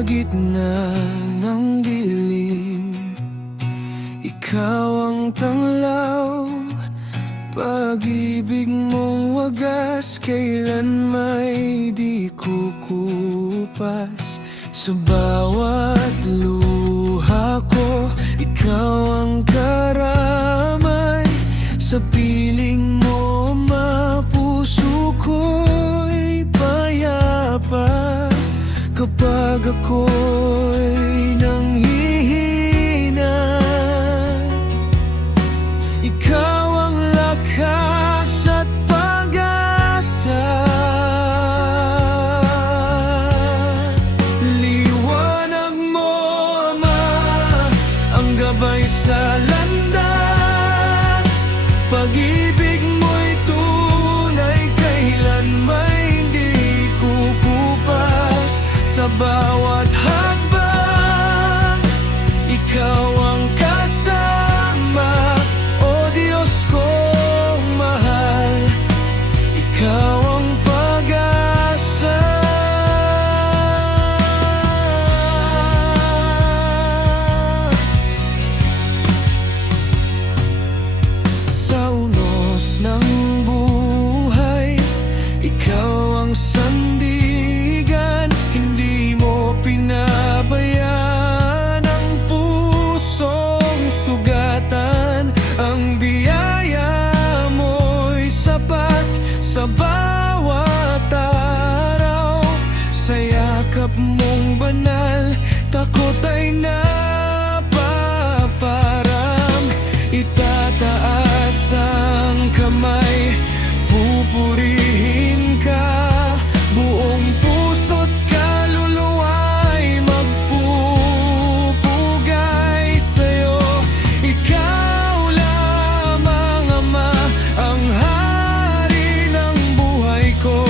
gitna ng dilim, ikaw ang tanglaw. Pag-ibig mong wagas, kailan may di kukupas. Sa bawat luha ko, ikaw ang karamay. Sa piling mo, mapuso ko'y payapa. Kapag ako'y nanghihina, ikaw ang lakas at pag-asa. Liwanag mo, Ama, ang gabay sa landas. Pag-ibig mo'y tunay, kailan may hindi kukupas. Sa bawat hakbang, ikaw ang kasama. O Diyos kong mahal, ikaw ang pag-asa. Sa unos ng buhay, ikaw ang sandigan. Hindi mo pinabayaan ang pusong sugatan. Ang biyaya mo'y sapat sa bawat araw. Sa yakap mong banal, takot ay napaparam. Itataas ang kamay, pupurihin ka. Buong puso't kaluluwa'y magpupugay sa'yo. Ikaw lamang, Ama, ang hari ng buhay ko.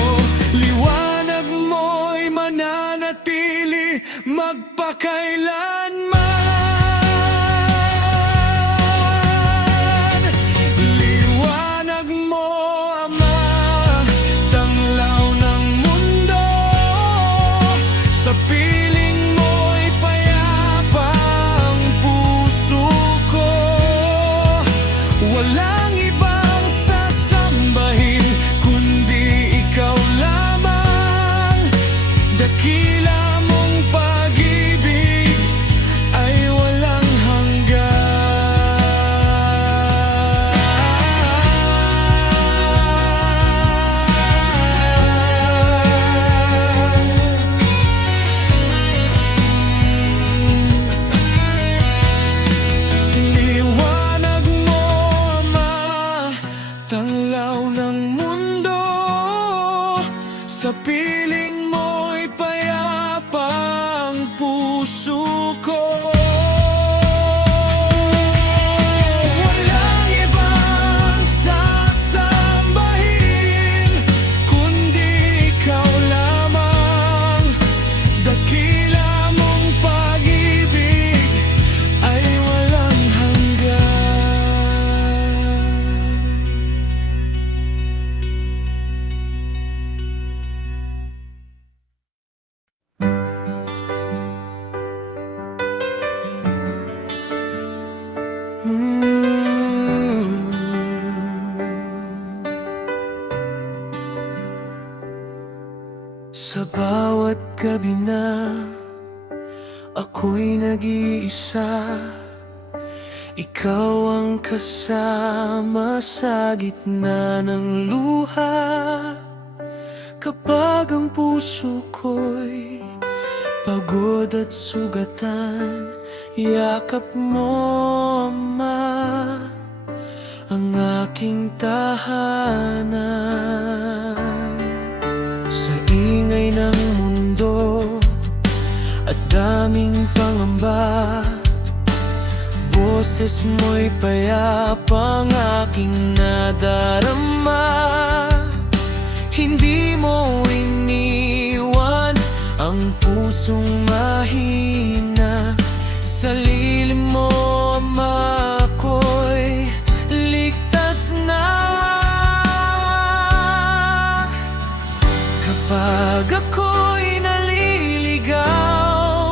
Liwanag mo'y mananatili magpakailanman. Liwanag mo, Ama, tanglaw ng mundo. Sa piling mo'y payapa ang puso ko. Walang ibang sasambahin kundi ikaw lamang. Dakila mong pag-ibig ay walang Liwanag mo, Ama, tanglaw ng mundo. Sa piling mo'y payapa ang puso ko. Walang ibang sasambahin kundi ikaw lamang. Dakila mong pag-ibig ay walang hanggan. Sa bawat gabi na ako'y nag-iisa, ikaw ang kasama sa gitna ng luha. Kapag ang puso ko'y pagod at sugatan, yakap mo, Ama, ang aking tahanan. Sa ingay ng mundo at daming pangamba, boses mo'y payapang aking nadarama. Hindi mo iniwan ang pusong mahina. Sa lilim mo, Ama, ako'y ligtas na. Kapag ako'y naliligaw,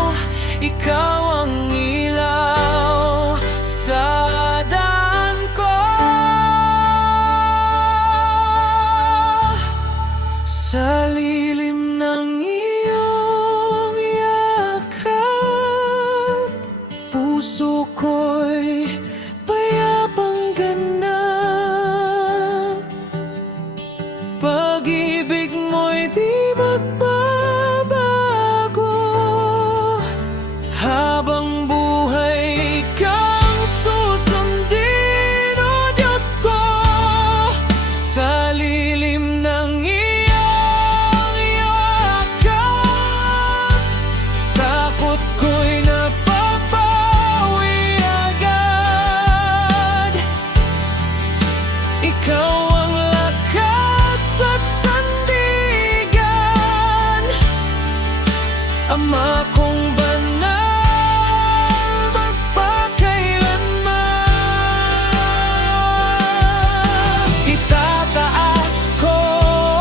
Ama kong banal, magpakailanman. Itataas ko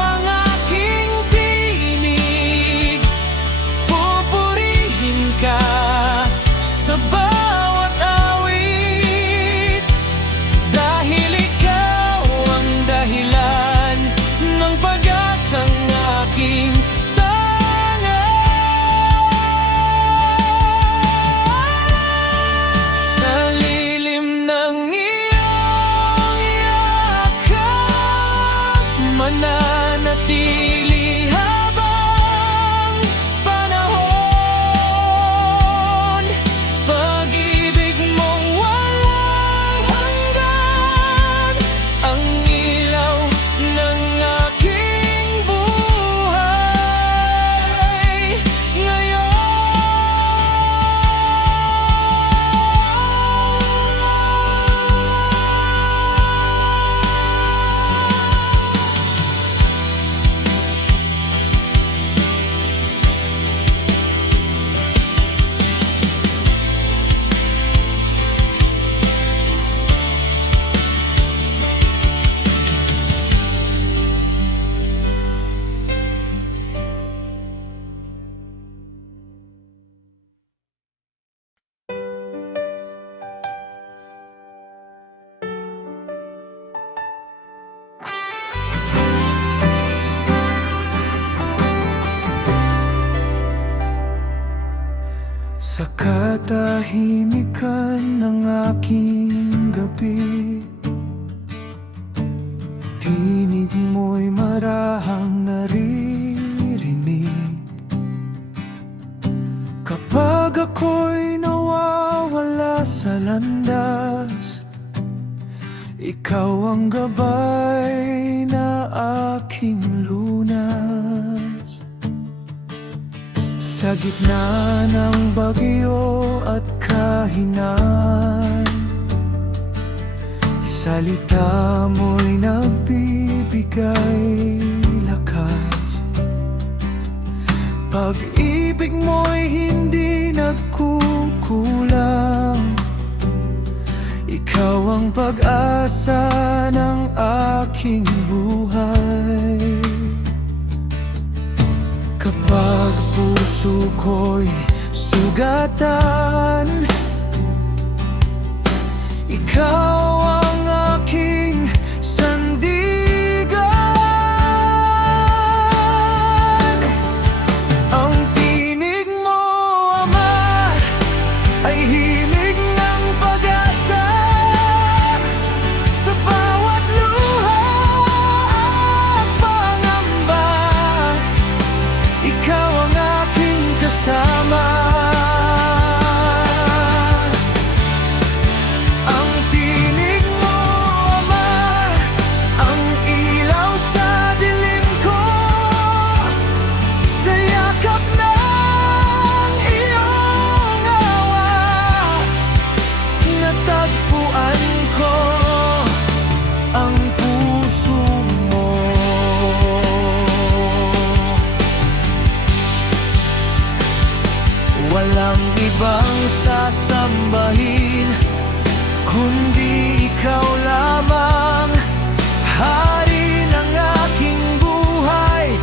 ang aking tinig, pupurihin ka sa bawat awit, dahil ikaw ang dahilan ng pag-asang aking mananatili habang panahon. Pag-ibig mong walang hanggan, ang ilaw ng aking buhay ngayon. Sa katahimikan ng aking gabi, tinig mo'y marahang naririnig. Kapag ako'y nawawala sa landas, ikaw ang gabay na aking lunas. Sa gitna ng bagyo at kahinaan, salita mo'y nagbibigay lakas. Pag-ibig mo'y hindi nagkukulang, ikaw ang pag-asa ng aking buhay. Kapag puso ko'y sugatan, ikaw ang aking sandigan. Ang tinig mo, Ama, ay himig ng pag-asa. Sa bawat luha at pangamba, ikaw ang aking kasama. Ang tinig mo, Ama, ang ilaw sa dilim ko. Sa yakap ng iyong awa, natagpuan ko ang puso mo. Walang ibang sasambahin kundi ikaw lamang, hari ng aking buhay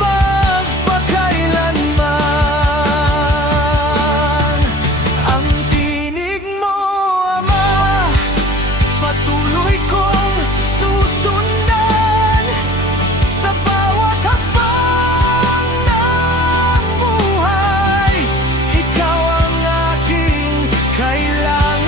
magpakailanman. Ang tinig mo, Ama, patuloy kong susundan sa bawat hakbang ng buhay. Ikaw ang aking kailangan.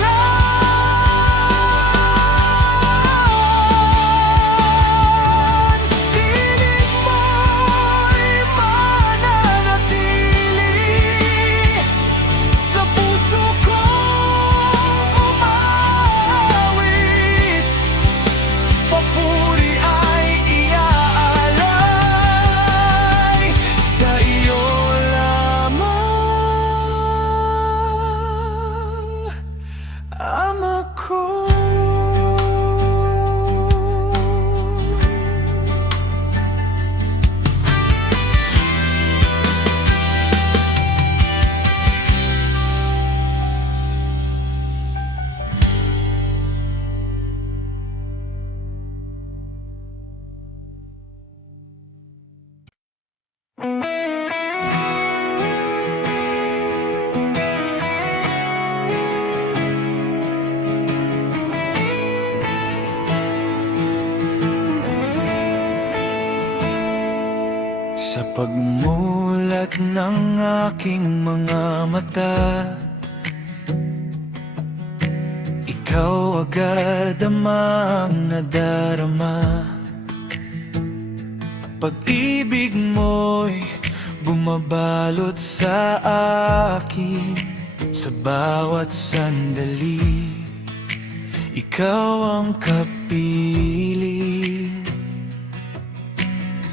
aking mga mata, ikaw agad amang nadarama. Pag-ibig mo'y bumabalot sa akin sa bawat sandali. Ikaw ang kapiling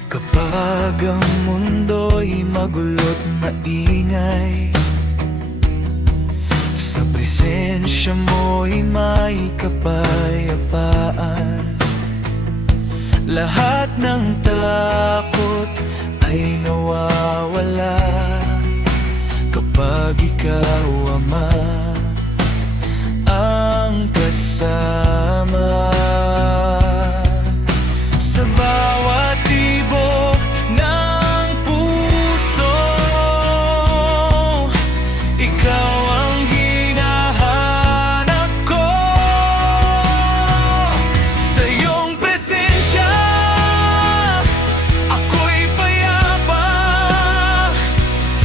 kapag ang mundo'y magulo't maingay. Sa presensya mo'y may kapayapaan. Lahat ng takot ay nawawala kapag ikaw, Ama, ang kasama. Sa bawat tibok ng puso, ikaw ang hinahanap ko. Sa iyong presensya, ako'y payapa.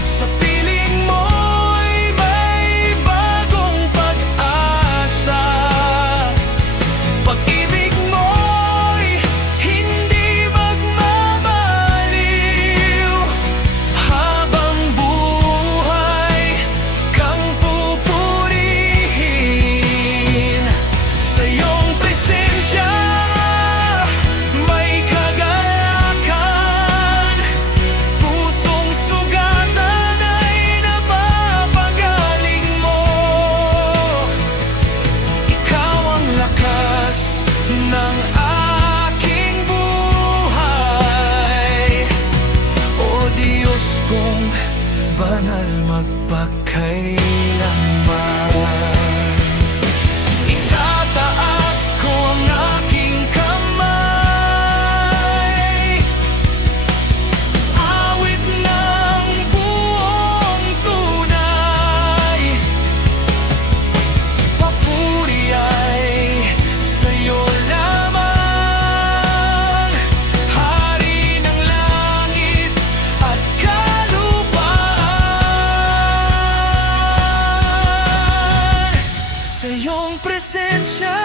Sa piling mo'y may bagong pag-asa. Pag-ibig mo'y hindi magmamaliw. Habang buhay kang pupurihin. Sa iyong presensya may kagalakan. Pusong sugatan ay napapagaling mo. Ikaw ang lakas ng aking buhay. O Diyos kong banal magpakailanman. Itataas ko ang aking kamay, awit ng buong tunay. Papuri ay sa'yo lamang, Hari ng langit at kalupaan. Sa iyong presensya,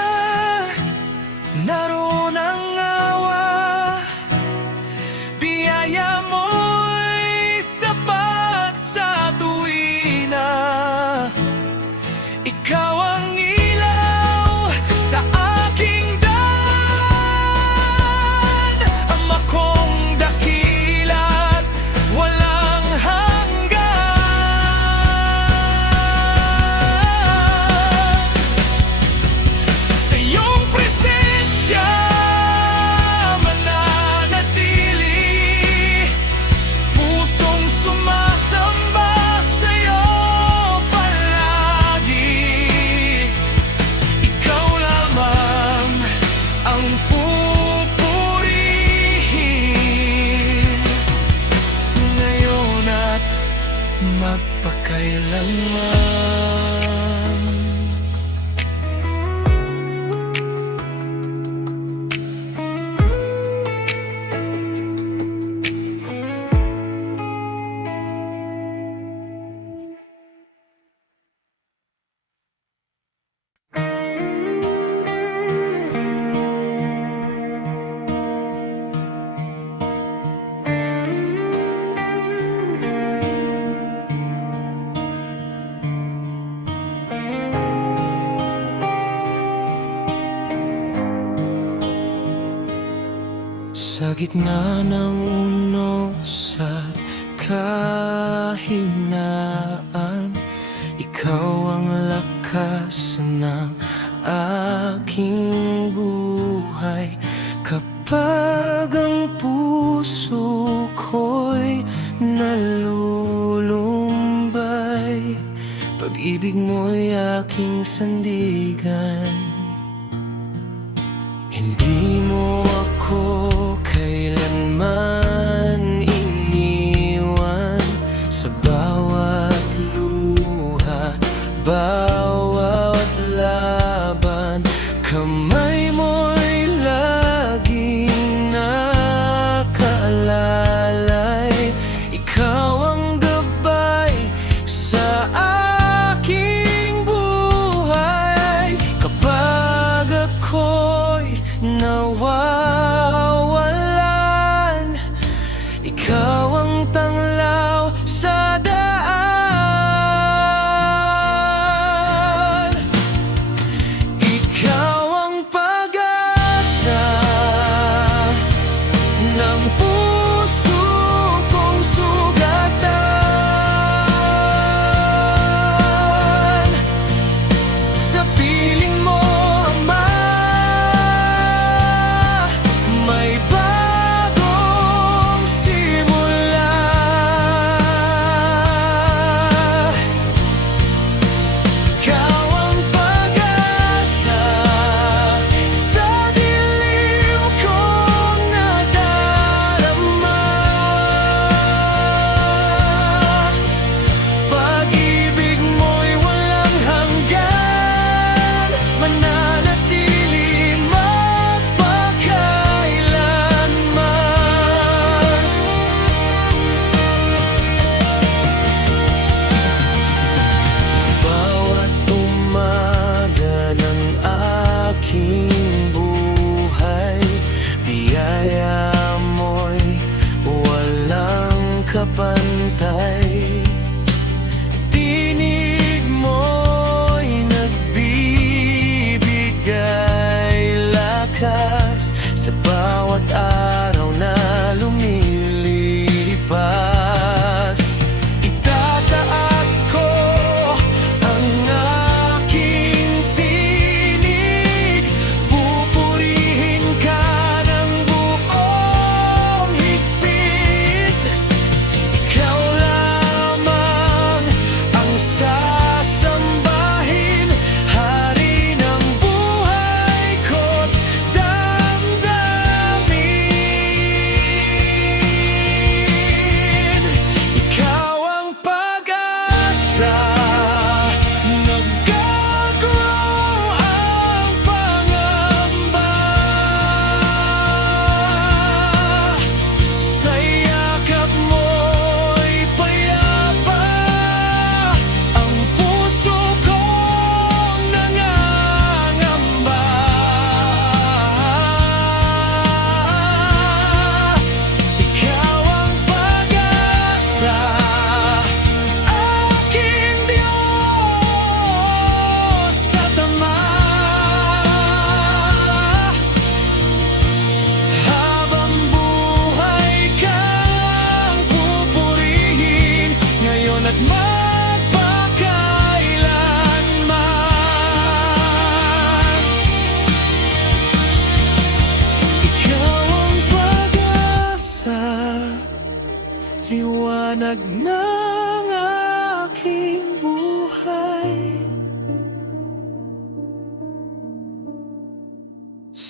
naroon ang awa. Biyaya mo'y sapat sa tuwina. Ikaw ang ilaw sa aking daan, Ama kong dakila't walang hanggan. Sa iyong presensya mananatili, pusong sumasamba sa'yo palagi. Ikaw lamang ang pupurihin, ngayon at magpakailanman. Sa gitna ng unos at kahinaan, ikaw ang lakas ng aking buhay. Kapag ang puso ko'y nalulumbay, pag-ibig mo'y aking sandigan. Hindi mo ako kailanman iniwan. Sa bawat luha, bawat laban, kamay mo'y laging nakaalalay. Ikaw ang gabay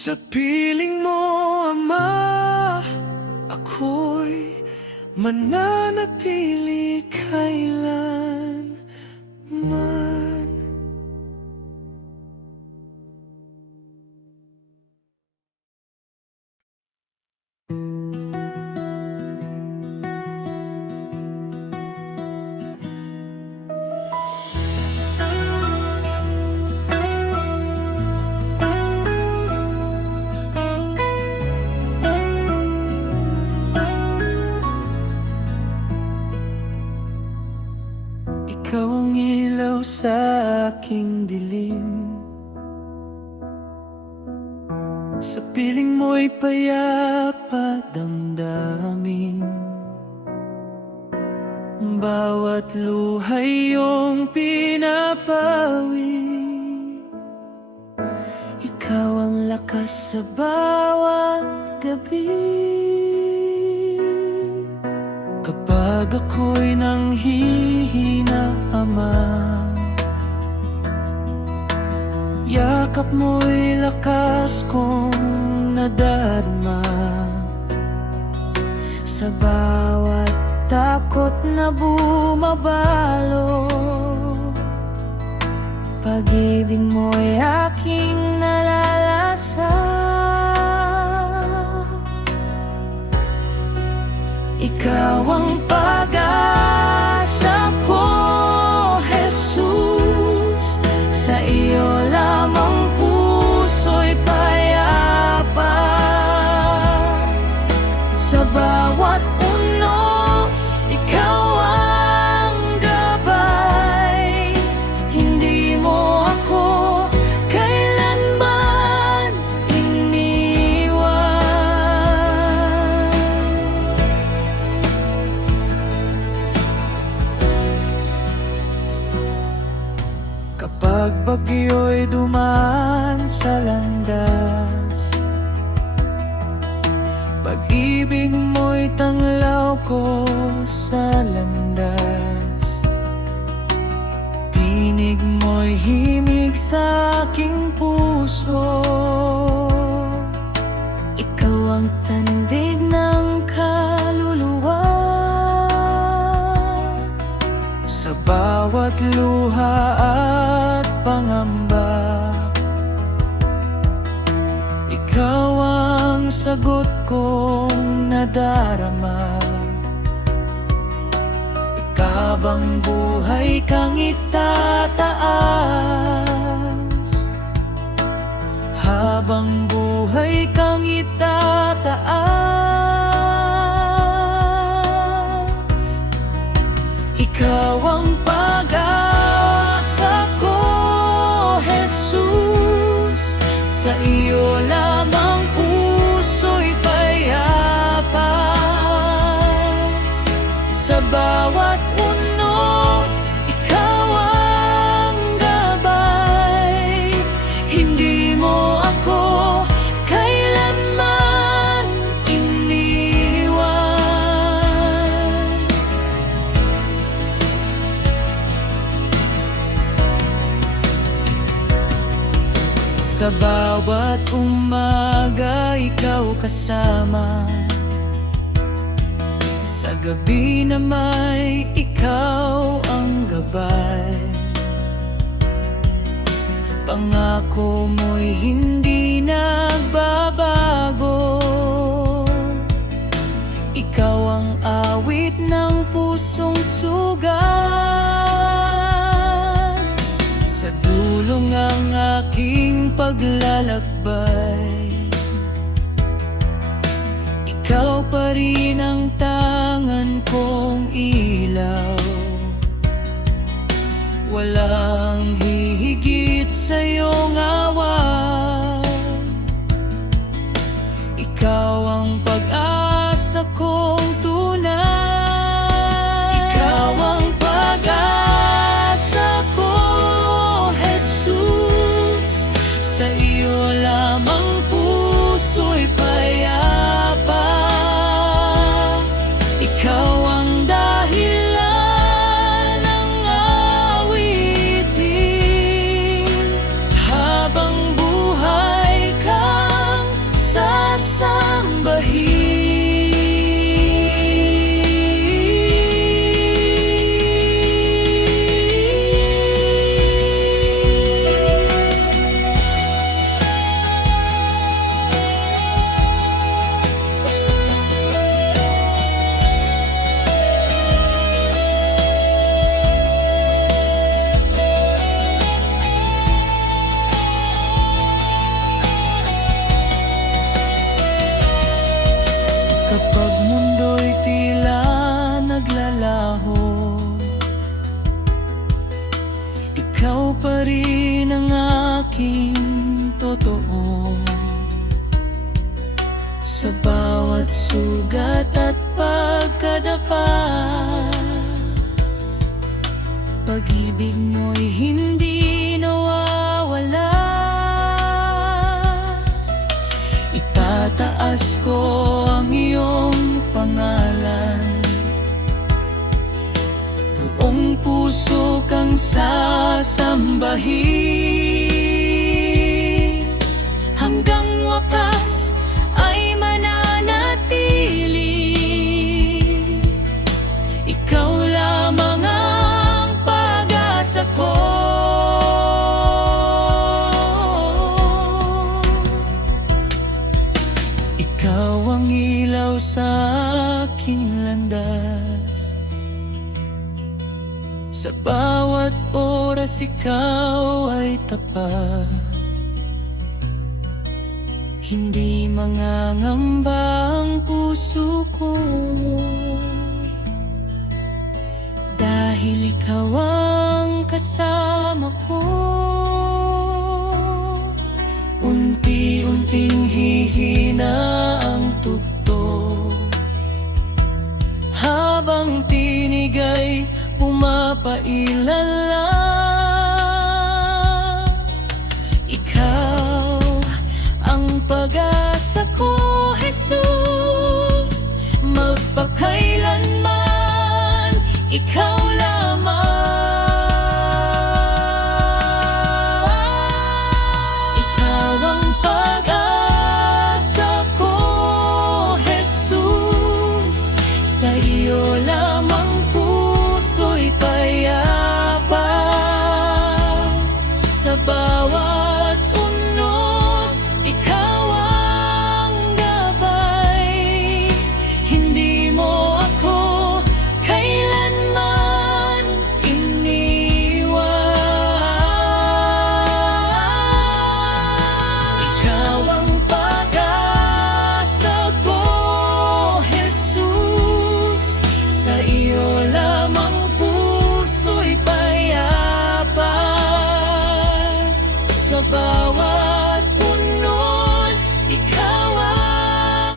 Sa piling mo, Ama, ako'y mananatili kailanman. Ikaw ang ilaw sa aking dilim, sa piling mo'y payapa damdamin. Bawat luhay iyong pinapawi, ikaw ang lakas sa bawat gabi. Kapag ako'y nanghihina, Ama, yakap mo'y lakas kong nadarama. Sa bawat takot na bumabalo, pag-ibig mo'y aking nalalasa. Ikaw ang pag-asa ko, Jesus. Sa iyo lamang puso'y payapa. Sa bawat unos, ikaw ang gabay. Hindi mo ako kailanman iniwan. Kapag bagyo'y dumaan sa landas, pag-ibig mo'y tanglaw ko sa landas. Tinig mo'y himig sa aking puso, Ikaw ang sandig ng kaluluwa. sa bawat luha at pangamba. Ikaw ang sagot kong nadarama. Ikabang buhay kang itataas, habang buhay kang itataas. Ikaw ang pag-asa ko, Jesus. Sa iyo lamang puso'y payapa. Sa bawat unos, ikaw ang gabay. Hindi mo ako kailanman iniwan. Sa bawat umaga, ikaw kasama. Sa gabi na may ikaw ang gabay. Pangako mo'y hindi nagbabago. Ikaw ang awit ng pusong sugat. Sa dulong ang aking paglalakbay, ikaw pa rin ang tangan kong ilaw. Walang hihigit sa iyong awa. Ikaw ang pag-asa kong tunay. Ikaw ang pag-asa ko, Jesus. Sa iyo lamang puso'y payapa. Ikaw ang dahilan ng awitin, habang ikaw pa rin ang aking totoo. Sa bawat sugat at pagkadapa, pag-ibig mo'y hindi nawawala. Itataas ko ang iyong pangalan, buong puso kang sasambahin. Hanggang wakas ay mananatili, ikaw lamang ang pag-asa ko. Ikaw ang ilaw sa aking landas, sa bawat oras ikaw ay tapat. Hindi mangangamba ang puso ko, dahil ikaw ang kasama ko. Unti-unting hihina ang tugtog, habang tinig ay pumapailala. Ikaw ang pag-asa ko, Jesus, magpakailanman ikaw lamang. Ikaw ang pag-asa ko, Jesus, sa iyo lamang puso'y payapa. Sa bawat unos, ikaw ang gabay. Hindi mo ako kailanman iniwan. Ikaw ang pag-asa ko, Jesus, sa iyo lamang puso'y payapa. Sa bawat unos, ikaw ang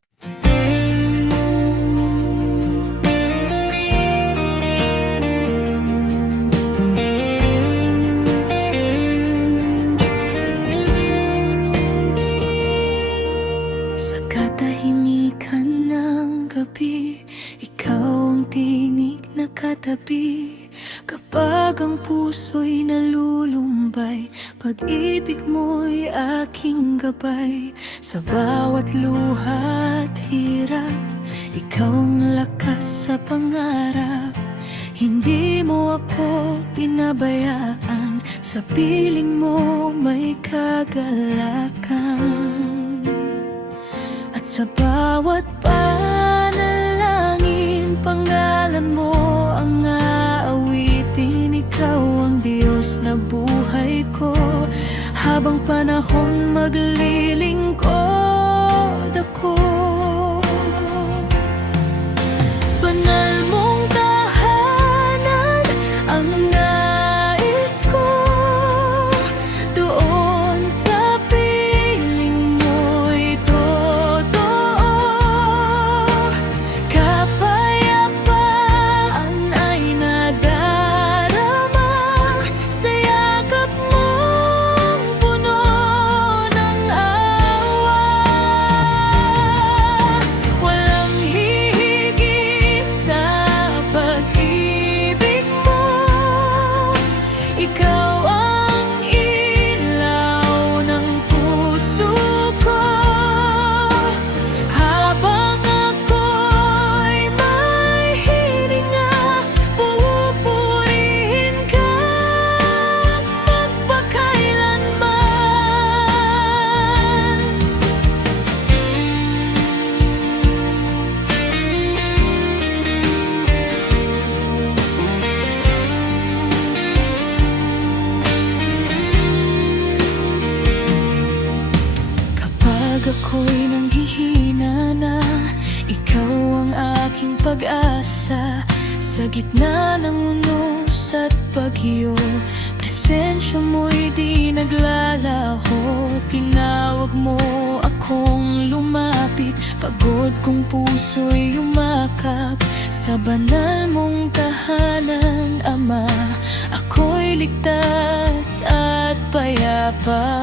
sa katahimikan ng gabi, ikaw ang tinig na katabi. Kapag ang puso'y nalulumbay, pag-ibig mo'y aking gabay. Sa bawat luha at hirap, ikaw ang lakas sa pangarap. Hindi mo ako pinabayaan, sa piling mo may kagalakan. At sa bawat panalangin, pangalan mo ang aawitin. Ikaw ang Diyos na buhay ko, habang panahon maglilingkod ako. Banal mong tahanan ang nais ko, doon sa piling mo'y totoo. Kapayapaan ay nadarama sa yakap mong puno ng awa. Walang hihigit sa pag-ibig mo, ikaw ang ilaw ng puso ko. Habang ako'y may hininga, pupurihin ka magpakailanman. Kapag ako'y nanghihina na, ikaw ang aking pag-asa. Sa gitna ng unos at bagyo, presensya loob kong puso'y yumakap sa banal mong tahanan, Ama. Ako'y ligtas at payapa.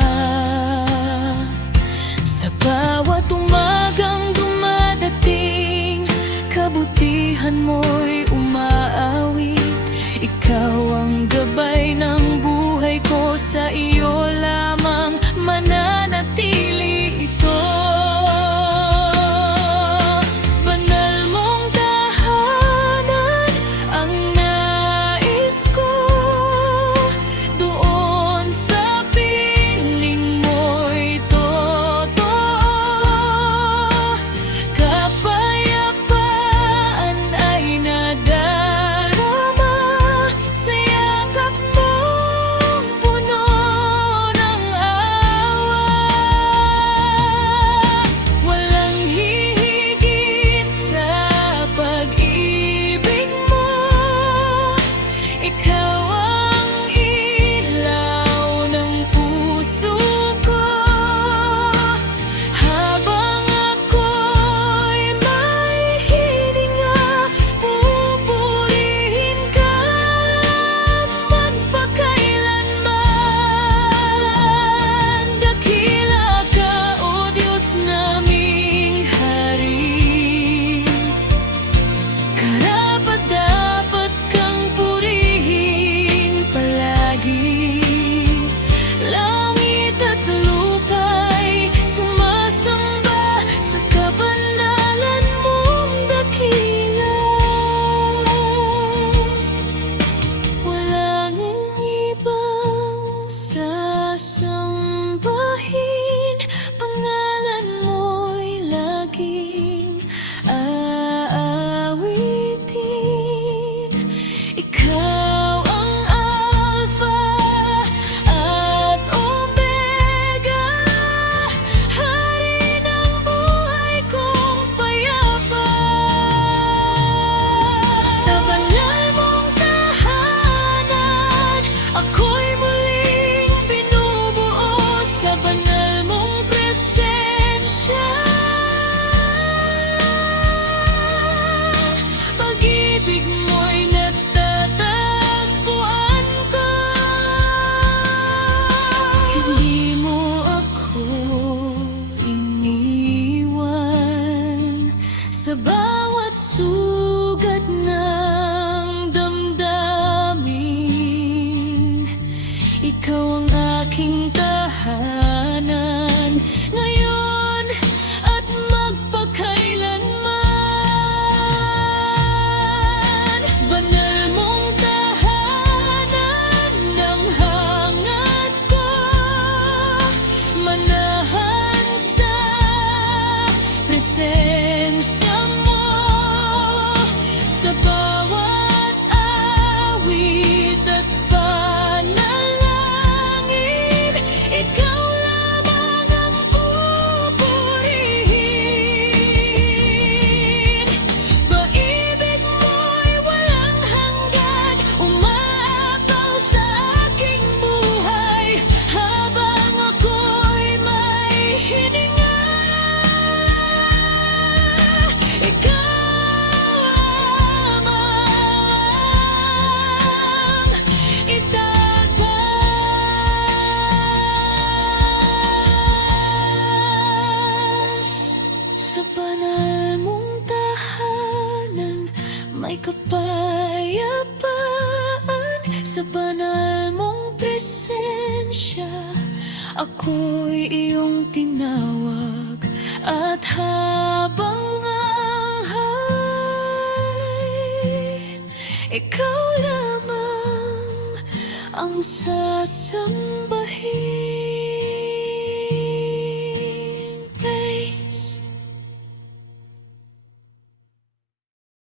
Sa bawat umagang dumadating, kabutihan mo'y umaawit. Ikaw ang gabay ng buhay ko, sa iyo lamang mananatili ito. Banal mong tahanan ang nais ko, doon sa piling mo'y totoo. Kapayapaan ay nadarama sa yakap mong puno ng awa. Walang hihigit sa pag-ibig mo, ikaw ang ilaw ng puso ko. Habang ako'y may hininga, pupurihin ka magpakailanman. Dakila ka, O Diyos naming Hari. Karapat-dapat kang purihin palagi. Langit at lupa'y sumasamba sa kabanalan mong dakila. Walang ibang sasambahin, pangalan mo'y laging aawitin. Ikaw ang Alpha at Omega, Hari ng buhay kong payapa. Sa banal mong tahanan, ako'y muling binubuo. Sa banal mong presensya, pag-ibig mo'y natatagpuan ko. Hindi mo ako iniwan sa bawat sugat ng damdamin. Ikaw ang aking tahanan ngayon at magpakailanman. Banal mong tahanan ng hangad ko, manahan sa presensya mo. Sa bawat awit at panalangin, ikaw lamang ang pupurihin. Pag-ibig mo'y walang hanggan, umaapaw sa aking buhay. Habang ako'y may hininga, ikaw lamang itagpas. Sa banal mong tahanan, may kapayapaan. Sa banal mong presensya, ako'y iyong tinawag. At habang anghay, ikaw lamang ang sasambahin.